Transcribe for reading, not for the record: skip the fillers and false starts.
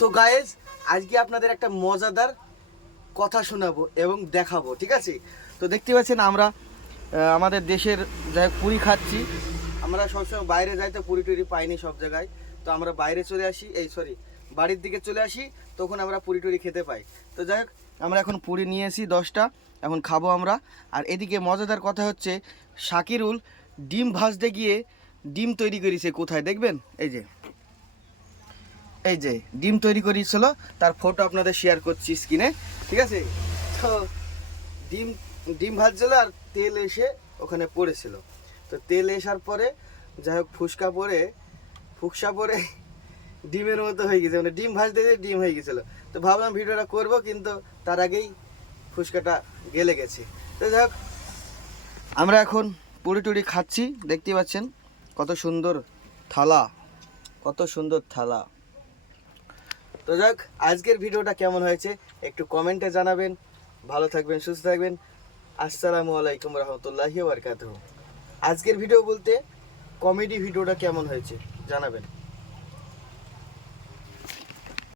তো গাইজ আজকে আপনাদের একটা মজাদার কথা শোনাবো এবং দেখাবো, ঠিক আছে? তো দেখতে পাচ্ছেন আমরা আমাদের দেশের যাই হোক পুরি খাচ্ছি। আমরা সবসময় বাইরে যাই তো পুরি টুরি পাইনি সব জায়গায়, তো আমরা বাইরে চলে আসি, বাড়ির দিকে চলে আসি, তখন আমরা পুরি টুরি খেতে পাই। তো যাই হোক আমরা এখন পুরি নিয়ে আসি 10টা, এখন খাবো আমরা। আর এদিকে মজাদার কথা হচ্ছে শাকিরুল ডিম ভাজতে গিয়ে ডিম তৈরি করেছে, কোথায় দেখবেন, এই যে ডিম তৈরি করেছিল, তার ফটো আপনাদের শেয়ার করছি স্ক্রিনে, ঠিক আছে? তো ডিম ডিম ভাজছিল আর তেল এসে ওখানে পড়েছিল। তো তেল আসার পরে যাই হোক ফুকসা পরে ডিমের মতো হয়ে গেছে, মানে ডিম ভাজতে গিয়ে ডিম হয়ে গেছিলো। তো ভাবলাম ভিডিওটা করব, কিন্তু তার আগেই ফুচকাটা গেলে গেছে। তো যাই হোক আমরা এখন পুরি টুরি খাচ্ছি, দেখতে পাচ্ছেন কত সুন্দর থালা, কত সুন্দর থালা। তো যাক আজকের ভিডিওটা কেমন হয়েছে একটু কমেন্টে জানাবেন। ভালো থাকবেন, সুস্থ থাকবেন। আসসালামু আলাইকুম রহমতুল্লাহি ওয়া বারাকাতুহু। আজকের ভিডিও বলতে কমেডি ভিডিওটা কেমন হয়েছে জানাবেন।